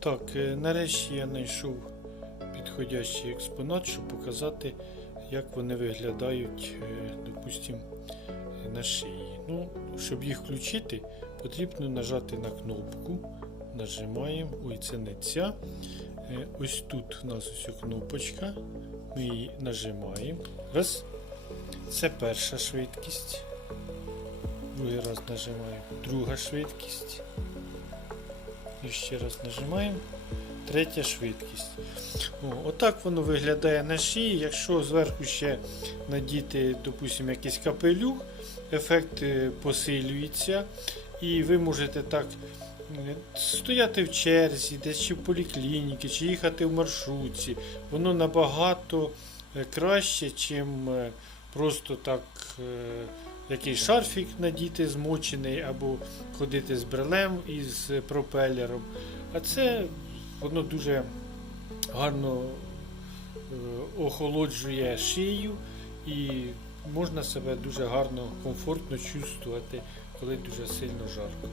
Так, е, нарешті я знайшов підходящий експонат, щоб показати, як вони виглядають, е, допустим, е, на шиї. Ну, щоб їх включити, потрібно нажати на кнопку. Нажимаємо. Ой, це не ця. Е, Ось тут у нас ось кнопочка. Ми її нажимаємо. Раз. Це перша швидкість. Другий раз нажимаємо. Друга швидкість. І ще раз нажимаємо. Третя швидкість. О, отак воно виглядає на шиї. Якщо зверху ще надіти, допустимо, якийсь капелюх, ефект е, посилюється. І ви можете так е, стояти в черзі, десь чи в поліклініці, чи їхати в маршрутці. Воно набагато е, краще, е, просто так. Якийсь шарфік надіти змочений, або ходити з брелем із пропелером. А це воно дуже гарно е, охолоджує шию і можна себе дуже гарно, комфортно чувствувати, коли дуже сильно жарко.